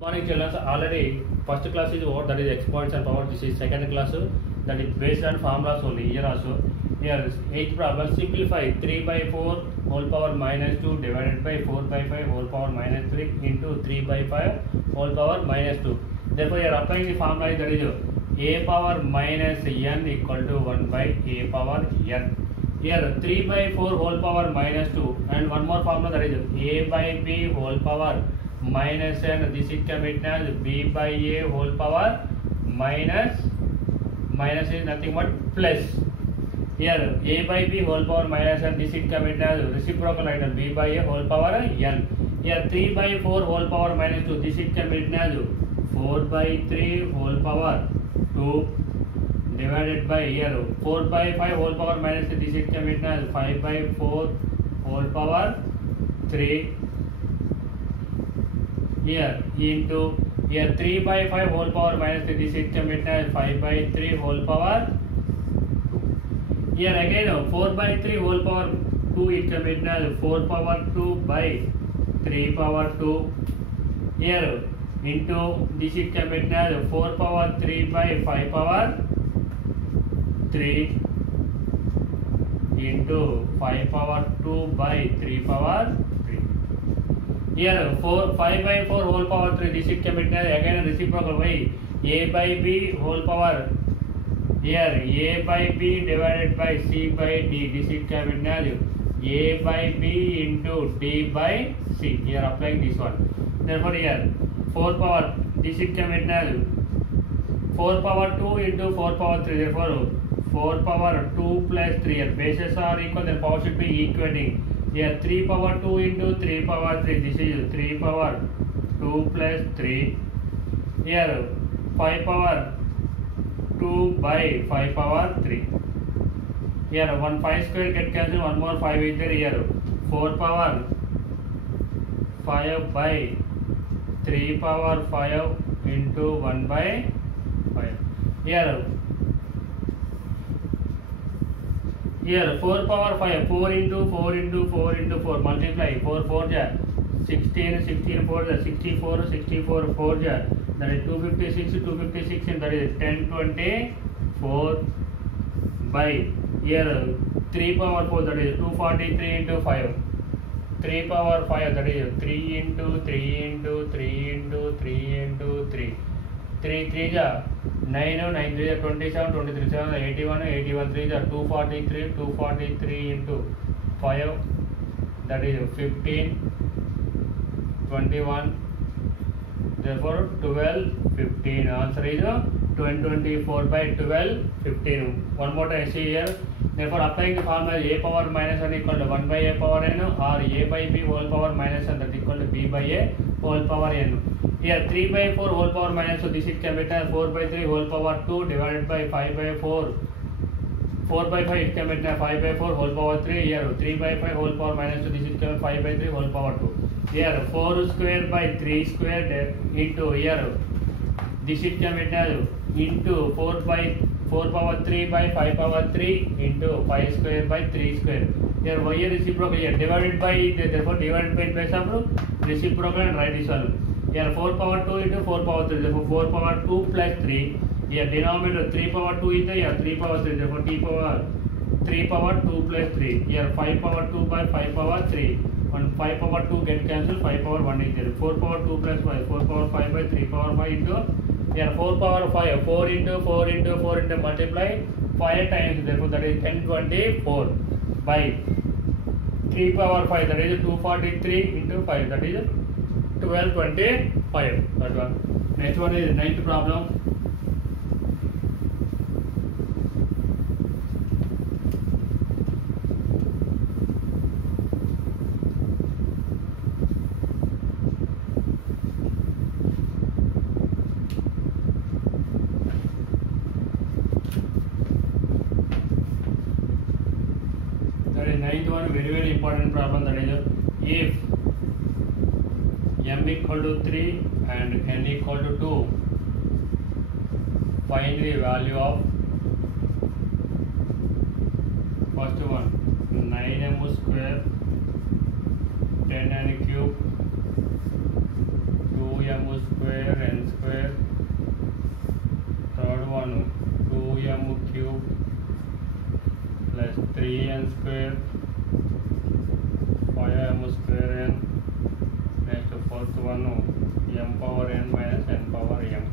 Morning children, already first class is over, that is exponents and power. This is second class, that is based on formulas only. Here also, here eighth problem, simplify 3 by 4 whole power minus 2 divided by 4 by 5 whole power minus 3 into 3 by 5 whole power minus 2. Therefore, you are applying the formula, that is a power minus n equal to 1 by a power n. Here 3 by 4 whole power minus 2 and one more formula, that is a by b whole power minus n. This is written as b by a whole power minus is nothing but plus. Here a by b whole power minus n. This is written as reciprocal item b by a whole power n. Here 3 by 4 whole power minus 2. This is written as 4 by 3 whole power 2 divided by here 4 by 5 whole power minus 3. This is written as 5 by 4 whole power 3 here into here 3 by 5 whole power minus 3. This is written as 5 by 3 whole power 2. Here again 4 by 3 whole power 2 is written as 4 power 2 by 3 power 2 here into this is written as 4 power 3 by 5 power 3 into 5 power 2 by 3 power 3. Here 5 by 4 whole power 3. This is written as again reciprocal by a by b whole power. Here a by b divided by c by d. This is written as a by b into d by c. Here applying this one. Therefore here 4 power. This is written as 4 power 2 into 4 power 3. Therefore 4 power 2 plus 3. Here bases are equal, then power should be equating. Here 3 power 2 into 3 power 3. This is 3 power 2 plus 3. Here 5 power 2 by 5 power 3. Here 1 5 square get cancelled, one more 5 is there. Here 4 power 5 by 3 power 5 into 1 by 5. Here 4 power 5, 4 into 4 into 4 into 4, multiply 4 4 ja 16, 16 4 ja 64, 64 4 ja, that is 256 and that is 1024 by here 3 power 4, that is 243 into 5, 3 power 5, that is 3 into 3 into 3 into 3 into 3, 3 3 ja 9, 9 3 ja 27, 23 7 81, 81 3 ja 243 into 5, that is 15, 21, therefore 12, 15. Answer is 24 by 12, 15. One more time see here. Therefore applying the formula a power minus n equal to 1 by a power n or a by b whole power minus n, that is equal to b by a whole power n. Here 3 by 4 whole power minus, so this is can be written 4 by 3 whole power 2 divided by 5 by 4. 4 by 5 it can be written 5 by 4 whole power 3. Here 3 by 5 whole power minus 2. This is can 5 by 3 whole power 2. Here 4 square by 3 square into here this is can be written into 4 by 4 power 3 by 5 power 3 into 5 square by 3 square. Here y reciprocal here divided by, therefore divided by base of reciprocal and write this one. Here 4 power 2 into 4 power 3, therefore 4 power 2 plus 3. Here denominator 3 power 2 is there, here 3 power 3, therefore t power 3 power 2 plus 3. Here 5 power 2 by 5 power 3. When 5 power 2 get cancelled, 5 power 1 is there. 4 power 2 plus 5, 4 power 5 by 3 power 5 into here 4 power 5, 4 into 4 into 4 into multiply 5 times, therefore that is 1024 by 3 power 5, that is 243 into 5, that is 1225. That one. Next one is ninth problem. That is ninth one, very important problem, that is if m equal to 3 and n equal to 2, find the value of first one 9m square 10n cube 2m square n square. Third one 2m cube plus 3n square 5m square n. Next fourth one m power n minus n power m.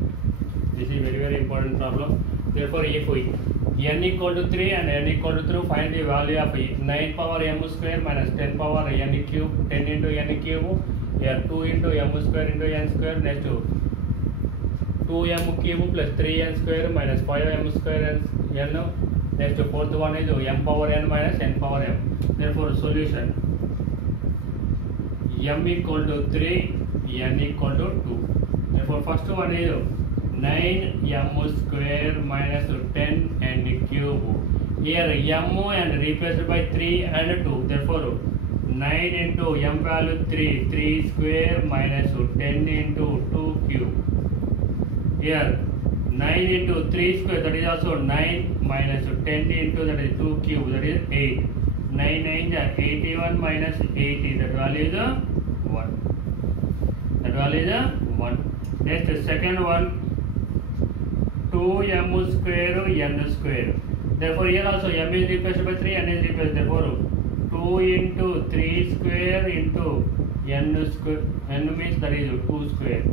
This is very important problem. Therefore, if we n equal to 3 and n equal to 3, find the value of 9 power m square minus 10 power n cube. 10 into n cube, here 2 into m square into n square. Next 2m cube plus 3n square minus 5m square n. Next fourth one is m power n minus n power m. Therefore, solution m equal to 3, n equal to 2. Therefore, first one is 9m square minus 10n cube. Here m and replaced by 3 and 2. Therefore, 9 into m value 3 square minus 10 into 2 cube. Here 9 into 3 square, that is also 9 minus 10 into that is 2 cube, that is 8. 9 9 is 81 minus 80, that value is 1. That value is 1. Next second one 2m square n square. Therefore, here also m is replaced by 3, n is replaced. Therefore, 2 into 3 square into n square. N means that is 2 square.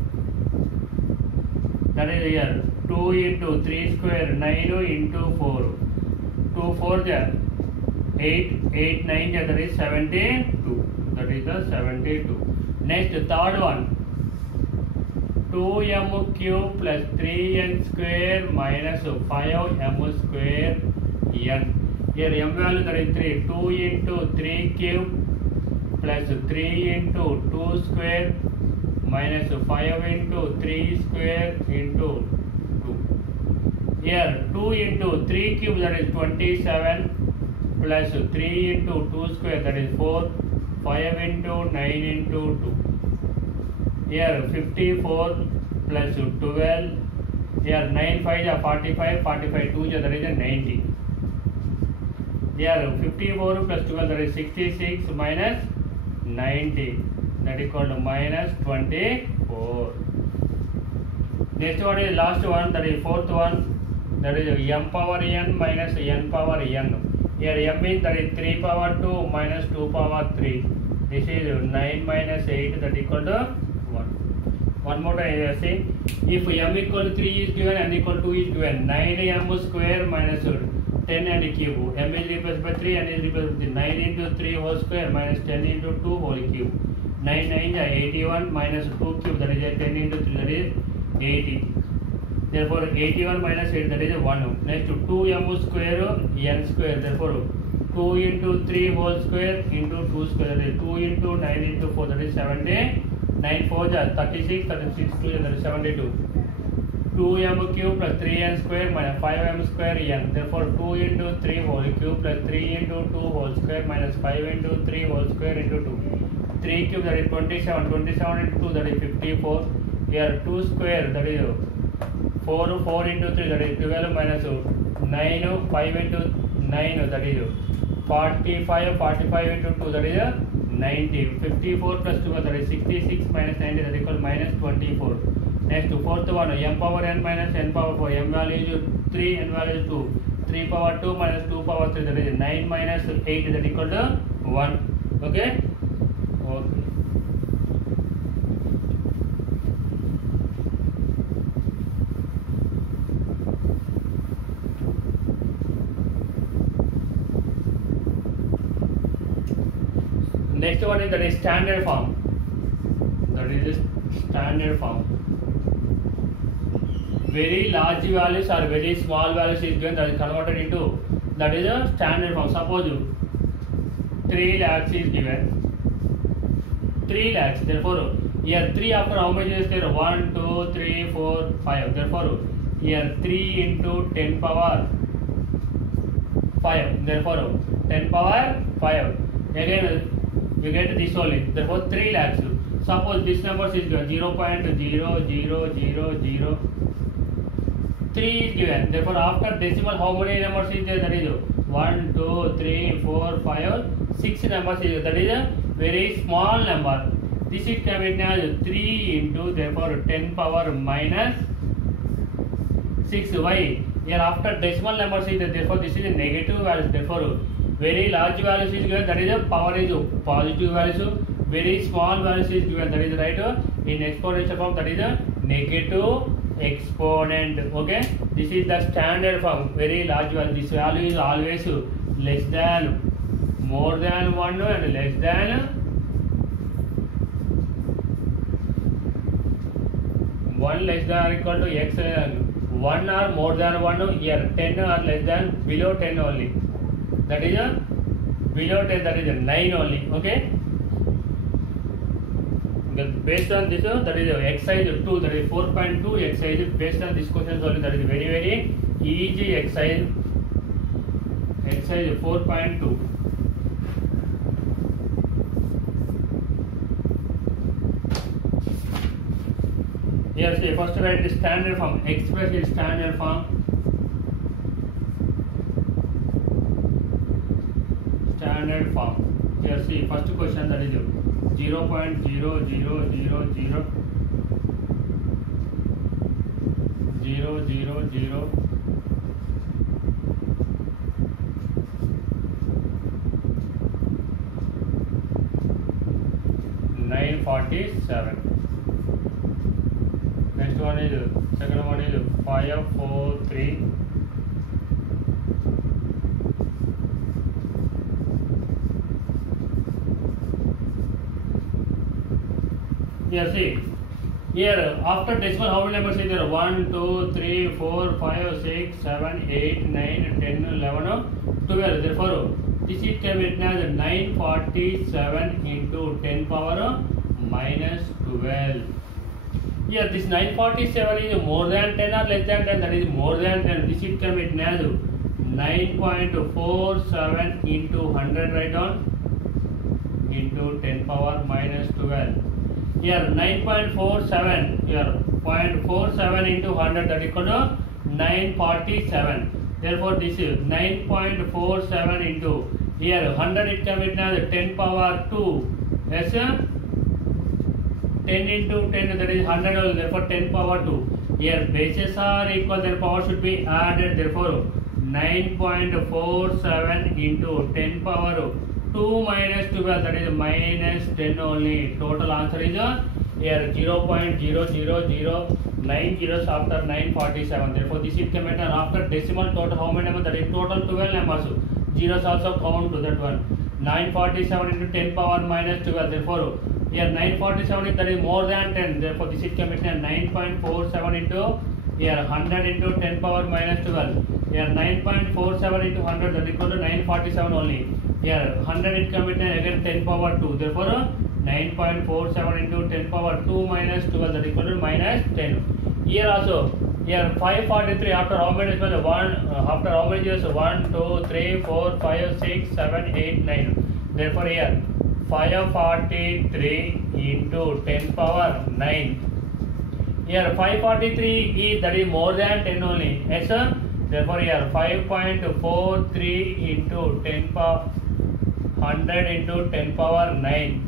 That is here 2 into 3 square 9 into 4. 2 4 is 8, 8 9 is that is 72. That is the 72. Next third one 2m cube plus 3n square minus 5m square n. Here m value that is 3. 2 into 3 cube plus 3 into 2 square minus 5 into 3 square into 2. Here 2 into 3 cube that is 27 plus 3 into 2 square that is 4. 5 into 9 into 2. Here 54 plus 12. Here 9 5 is 45. 45 2 is that is 90. Here 54 plus 12 that is 66 minus 90. That is called minus 24. Next one is last one, that is fourth one, that is m power n minus n power n. Here m means that is 3 power 2 minus 2 power 3. This is 9 minus 8, that is equal to 1. One more time you see, if m equal to 3 is given, n equal to 2 is given, 9m square minus 10 and cube. M is replaced by 3, n is replaced by 9 into 3 whole square minus 10 into 2 whole cube. 9 9 is 81 minus 2 cube, that is 10 into 3, that is 80. Therefore, 81 minus 8, that is 1. Next 2m square n square. Therefore, 2 into 3 whole square into 2 square, that is 2 into 9 into 4, that is 70. 9 4 is 36, 36 2 that is 72. 2m cube plus 3n square minus 5m square n. Therefore, 2 into 3 whole cube plus 3 into 2 whole square minus 5 into 3 whole square into 2. 3 cube that is 27. 27 into 2 that is 54. Here 2 square that is 4. 4 into 3 that is 12 minus 9. 5 into 9 that is 45. 45 into 2 that is 90. 54 plus 2 that is 66 minus 90, that is equal minus 24. Next fourth one m power n minus n power 4. M value is 3, n value is 2. 3 power 2 minus 2 power 3, that is 9 minus 8, that is equal to 1. Okay. Next one is that is standard form. That is standard form. Very large values or very small values is given, that is converted into, that is a standard form. Suppose 3 lakhs is given. 3 lakhs. Therefore, here 3 after how much is there? 1, 2, 3, 4, 5. Therefore, here 3 into 10 power 5. Therefore, 10 power 5. Again, you get this only. Therefore, 3 lakhs. Suppose this number is given 0.00003 is given. Therefore, after decimal, how many numbers is there? That is 1, 2, 3, 4, 5, 6 numbers is there. That is a very small number. this it can be written as 3 into therefore 10 power minus 6. Why? Here after decimal numbers is therefore this is a negative values. Therefore very large values is given, that is a power is positive values. Very small values is given, that is right. In exponential form, that is a negative exponent. Okay, this is the standard form. Very large value. This value is always less than, more than 1 and less than 1 less than or equal to x. 1 or more than 1 here, 10 or less than, below 10 only. That is a below 10, that is a 9 only. Okay. Based on this, that is exercise 2, that is 4.2 exercise. Based on this question only, that is very easy exercise. Exercise 4.2. Here see, first write the standard form. Express in standard form. Standard form. Here see, first question, that is 0.00000000 947. Next one is, second one is 543. Here see, here after decimal how many numbers is there? 1, 2, 3, 4, 5, 6, 7, 8, 9, 10, 11, 12. Therefore, this is can be written as 947 into 10 power minus 12. Here this 947 is more than 10 or less than 10, that is more than 10. This is can be written as 9.47 into 100, write down, into 10 power minus 12. Here 9.47, here 0.47 into 100, that is equal to 947. Therefore this is 9.47 into, here 100 it can be written as 10 power 2. Yes, 10 into 10, that is 100 only, therefore 10 power 2. Here bases are equal, their power should be added, therefore 9.47 into 10 power 2 minus 12, that is minus 10 only. Total answer is here 0.00090 zeros after 947. Therefore this is committed after decimal total how many numbers, that is total 12 numbers. Zeros also count to that one. 947 into 10 power minus 12. Therefore here 947 is, that is more than 10. Therefore this is committed 9.47 into here 100 into 10 power minus 12. Here 9.47 into 100, that is equal to 947 only. Here 100 it committed again 10 power 2. Therefore 9.47 into 10 power 2 minus 12, that is equal to minus 10. Here also, here 543 after how many is 1, after how many years? 1, 2, 3, 4, 5, 6, 7, 8, 9. Therefore here 543 into 10 power 9. Here 543 is, that is more than 10 only. Yes sir. Therefore here 5.43 into 10 power 100 into 10 power 9,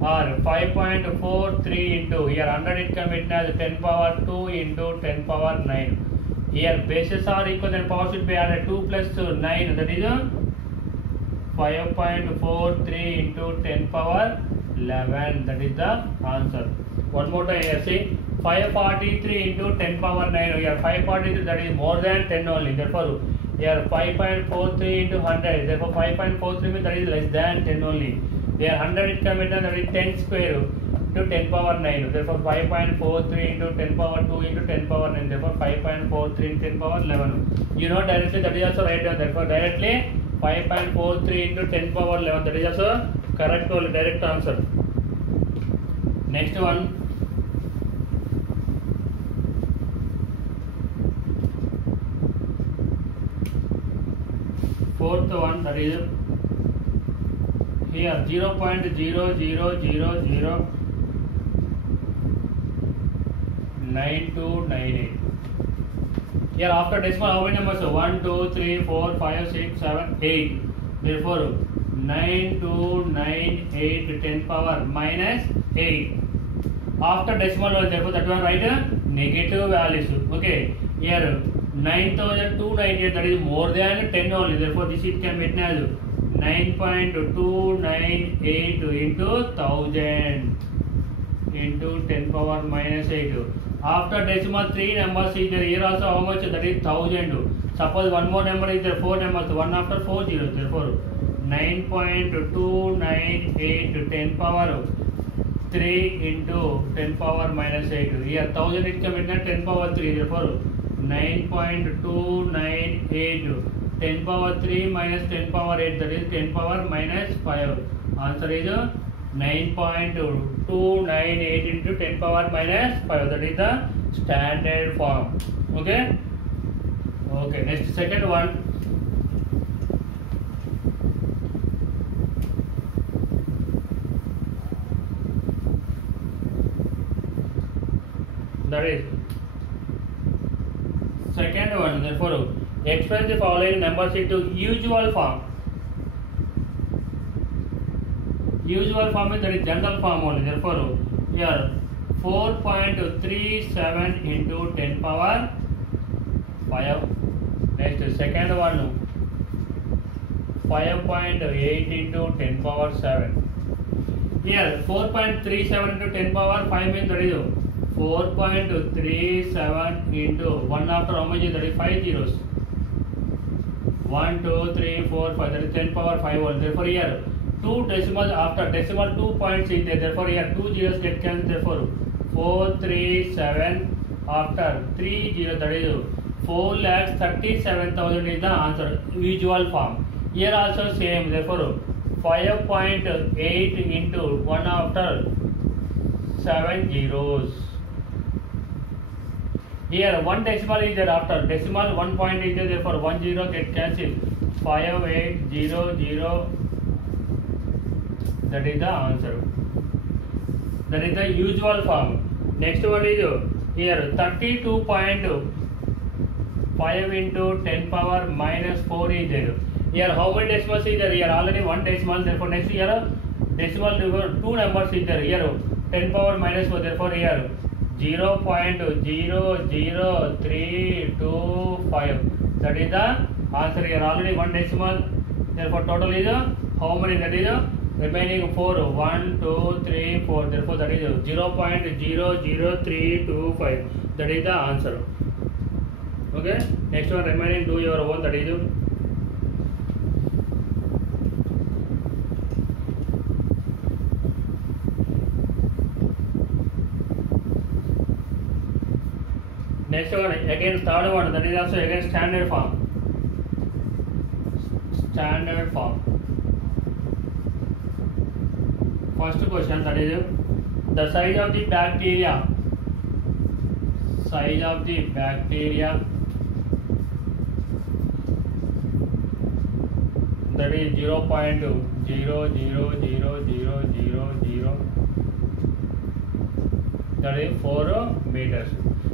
or 5.43 into, here 100 it can be written as 10 power 2 into 10 power 9. Here bases are equal, then power should be added 2 plus 9, that is 5.43 into 10 power 11, that is the answer. One more time here, see 543 into 10 power 9, here 543, that is more than 10 only. Therefore here 5.43 into 100, therefore 5.43 means that is less than 10 only. Here 100 it can be done, that is 10 square into 10 power 9. Therefore 5.43 into 10 power 2 into 10 power 9. Therefore 5.43 into 10 power 11. You know directly, that is also right down. Therefore directly 5.43 into 10 power 11. That is also correct only, direct answer. Next one. Fourth one, that is here 0.00009298. Here after decimal how many numbers? 1, 2, 3, 4, 5, 6, 7, 8. Therefore 9 to 9 8 10 power minus 8. After decimal value, therefore that one write negative values. Okay, here 9298, that is more than 10 only, therefore this it can be written as 9.298 into 1000 into 10 power minus 8. After decimal 3 numbers is there, here also how much, that is 1000. Suppose one more number is there, 4 numbers, 1 after 4 zeros, therefore 9.298 10 power 3 into 10 power minus 8. Here 1000 it can be written 10 power 3, therefore 9.298 10 power 3 minus 10 power 8, that is 10 power minus 5. Answer is 9.298 into 10 power minus 5, that is the standard form. Okay, okay, next second one. That is second one, therefore express the following numbers into usual form. Usual form is, that is general form only, therefore here 4.37 into 10 power 5. Next second one 5.8 into 10 power 7. Here 4.37 into 10 power 5 means, that is 4.37 into 1 after how much, that is 5 zeros. 1 2 3 4 5, that is 10 power 5 1. Therefore here 2 decimals, after decimal 2 points is there, therefore here 2 zeros get cancelled, therefore 437 after 3 zeros, that is 4,37,000 is the answer, usual form. Here also same, therefore 5.8 into 1 after 7 zeros. Here 1 decimal is there, after decimal 1 point is there, therefore 1 zero get cancelled, 5800, that is the answer. That is the usual form. Next one is here 32.5 into 10 power minus 4 is there. Here how many decimals is there? Here already 1 decimal, therefore next here decimal 2 numbers is there. Here 10 power minus 4, therefore here 0.00325, that is the answer. Here already 1 decimal, therefore total is how many, that is remaining 4, 1 2 3 4, therefore that is 0.00325, that is the answer. Okay, next one remaining do your own, that is next one, again third one, that is also again standard form. Standard form. First question, that is the size of the bacteria. Size of the bacteria, that is 0.0000000, that is 4 meters.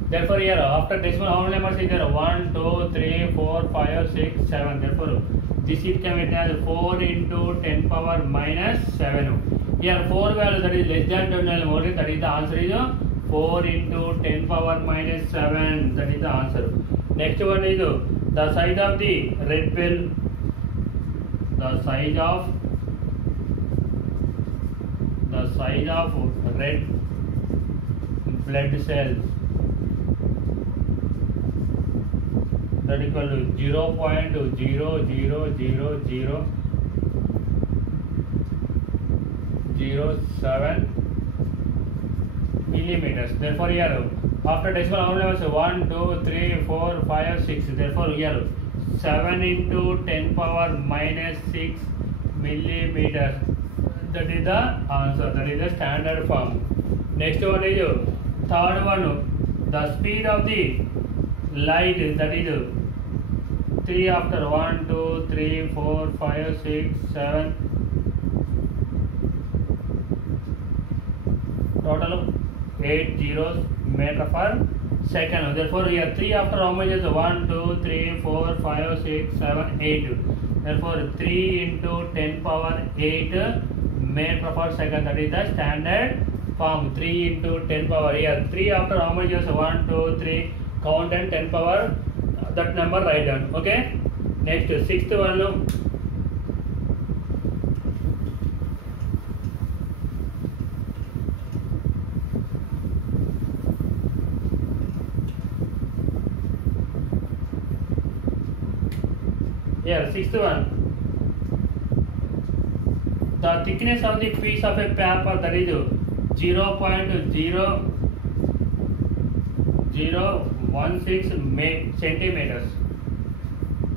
Therefore here after decimal how many numbers is there? 1 2 3 4 5 6 7, therefore this it can be written as 4 into 10 power minus 7. Here 4 value, that is less than 10 only, that is the answer is 4 into 10 power minus 7, that is the answer. Next one is the size of the red pill. The size of red blood cells, that is equal to 0.00007 millimeters. Therefore here after decimal how many numbers? 1 2 3 4 5 6, therefore here 7 into 10 power minus 6 millimeters, that is the answer, that is the standard form. Next one is third one, the speed of the light, that is 3 after 1 2 3 4 5 6 7, total 8 zeros meter per second. Therefore here 3 after how much is 1 2 3 4 5 6 7 8, Therefore 3 into 10 power 8 meter per second. That is the standard form. 3 into 10 power. Here 3 after how many years? 1, 2, 3. Count and 10 power. That number write down. Okay. Next, sixth one. Here, sixth one. The thickness of the piece of a paper, that is 0.0016 centimeters.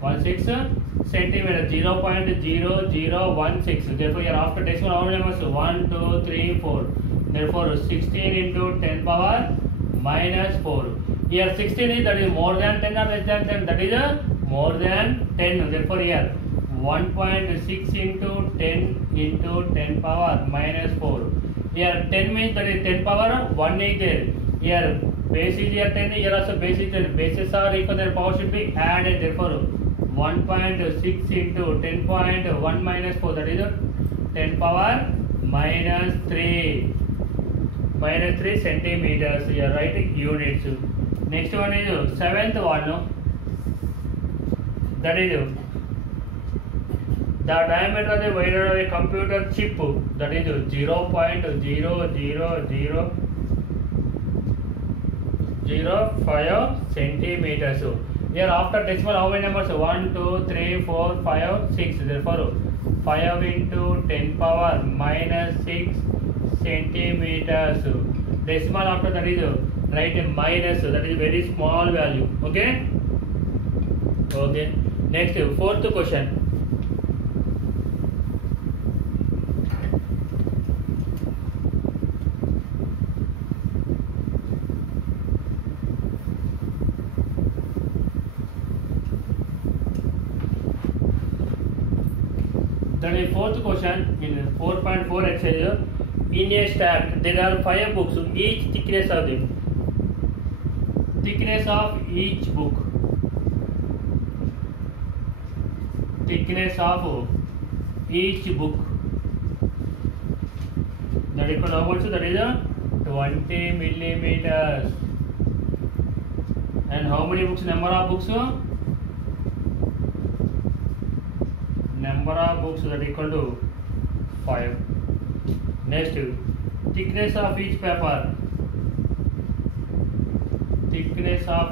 16 centimeters, 0.0016. Therefore, here after decimal, how many numbers? 1, 2, 3, 4. Therefore, 16 into 10 power minus 4. Here 16 is, that is more than 10 or less than 10? That is more than 10. Therefore, here 1.6 into 10 into 10 power minus 4. Here 10 means, that is 10 power 1 is there. Here base is here 10, here also base is 10. Bases are equal, their power should be added. Therefore 1.6 into 10.1 minus 4, that is 10 power minus 3. Minus 3 centimeters. Here write units. Next one is seventh one. That is the diameter of the wire of a computer chip, that is 0.0005 centimeters. Here after decimal, how many numbers? 1, 2, 3, 4, 5, 6. Therefore 5 into 10 power minus 6 centimeters. Decimal after that is write a minus, that is very small value. Okay. Okay. Next, fourth question. Then the fourth question in 4.4 exercise. In a stack, there are 5 books. Each thickness of them. Thickness of each book. Thickness of each book. That is how much? That is 20 millimeters. And how many books? Number of books? Number of books, that equal to 5. Next, thickness of each paper. Thickness of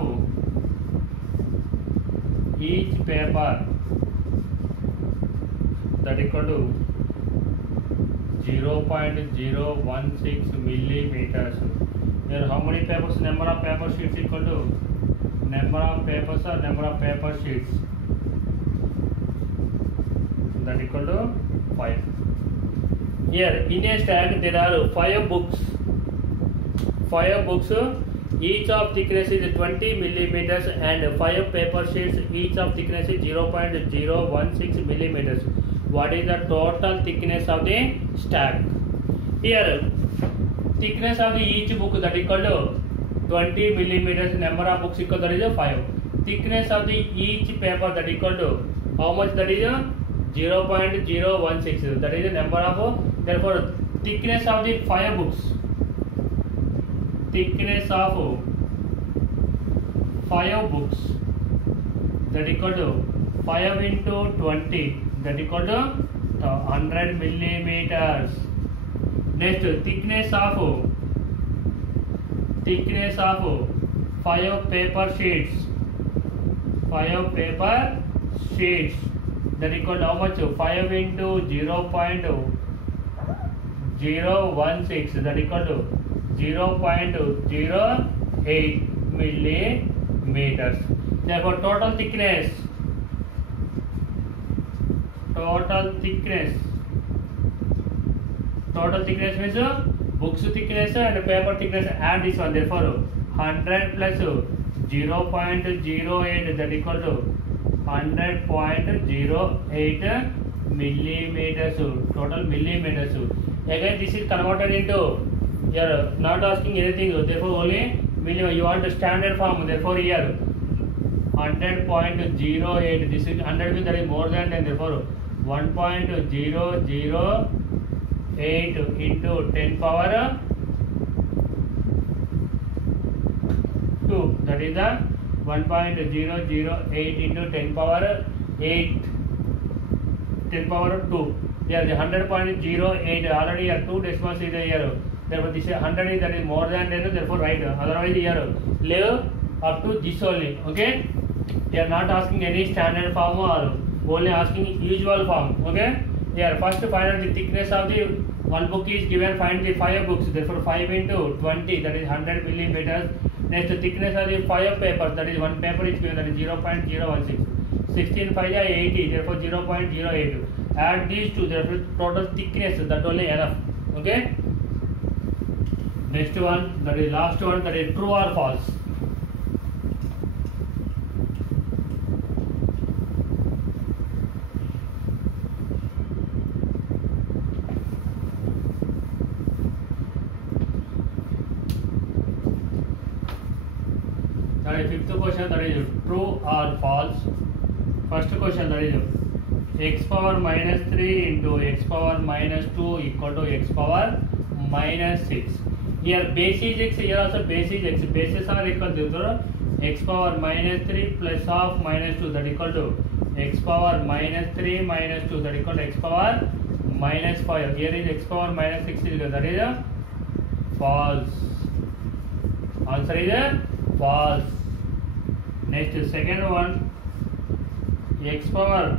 each paper, that equal to 0.016 millimeters. Here how many papers? Number of paper sheets equal to number of papers or number of paper sheets, that equal to 5. Here in a stack there are 5 books. 5 books, each of thickness is 20 millimeters, and 5 paper sheets, each of thickness is 0.016 millimeters. What is the total thickness of the stack? Here thickness of the each book, that equal to 20 millimeters. Number of books equal, that is 5. Thickness of the each paper, that equal to how much? That is 0.016. That is the number of. Therefore thickness of the 5 books. Thickness of 5 books, that equal to 5 into 20, that equal to 100 millimeters. Next, thickness of 5 paper sheets. 5 paper sheets, that equal to how much? 5 into 0.016, that equal to 0.08 millimeters. Therefore total thickness means books thickness and paper thickness, add this one. Therefore 100 plus 0.08, that equal to 100.08 millimeters. Total millimeters. Again this is converted into, you are not asking anything, therefore only millimeter. You want the standard form, therefore here 100.08. This is 100 means that is more than 10. Therefore 1.008 into 10 power 2. That is the 1.008 into 10 power 8. 10 power 2. Here the 100.08 already here 2 decimals is here. Therefore this is 100 is that is more than 10. Therefore right. Otherwise here leave up to this only. Okay. They are not asking any standard form or only asking usual form. Okay. Here first find out the thickness of the one book is given. Find the 5 books. Therefore 5 into 20 that is 100 millimeters. Next thickness of the 5 papers that is one paper is given that is 0.016. 16 5 are 80. Therefore 0.08. Add these two. Therefore total thickness that only enough. Okay. Next one that is last one that is true or false. That is fifth question that is true or false. First question that is x power minus 3 into x power minus 2 equal to x power minus 6. Here base is x, here also base is x. Bases are equal to x power minus 3 plus of minus 2 that equal to x power minus 3 minus 2 that equal to x power minus 5. Here is x power minus 6 is equal. That is a false. Answer is a false. Next second one, x power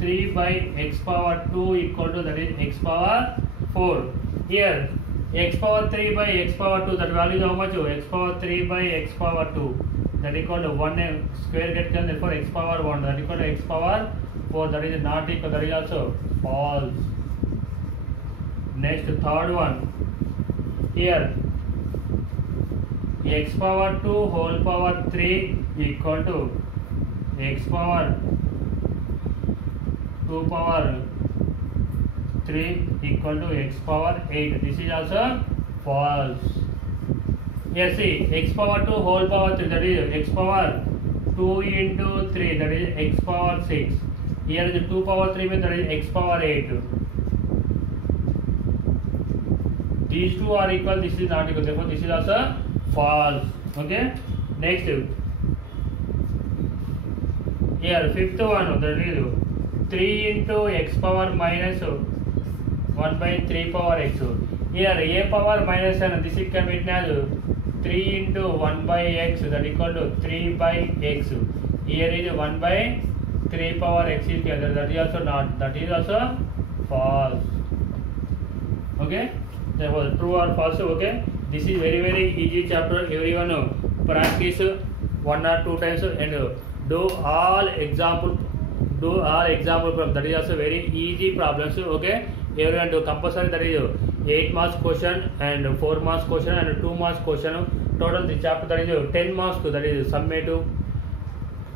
3 by x power 2 equal to that is x power 4. Here x power 3 by x power 2 that value is how much? X power 3 by x power 2 that equal to 1 square get done. Therefore x power 1 that equal to x power 4 that is not equal. That is also false. Next third one, here x power 2 whole power 3 equal to x power 2 power 3 equal to x power 8. This is also false. Here see x power 2 whole power 3 that is x power 2 into 3 that is x power 6. Here is 2 power 3 means that is x power 8. These two are equal. This is not equal. Therefore this is also false. Okay. Next here fifth one that is 3 into x power minus 1 by 3 power x. Here a power minus 7 this is can be written as 3 into 1 by x that equal to 3 by x. Here is 1 by 3 power x is together. That is also not. That is also false. Okay. Therefore true or false. Okay. This is very easy chapter. Everyone practice 1 or 2 times and do all example problems. That is also very easy problems. Okay. Everyone do compulsory. That is 8 marks question and 4 marks question and 2 marks question. Total the chapter that is 10 marks. That is summative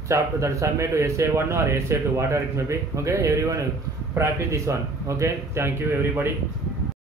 chapter. That is summative essay 1 or essay 2 whatever it may be. Okay. Everyone practice this one. Okay. Thank you everybody.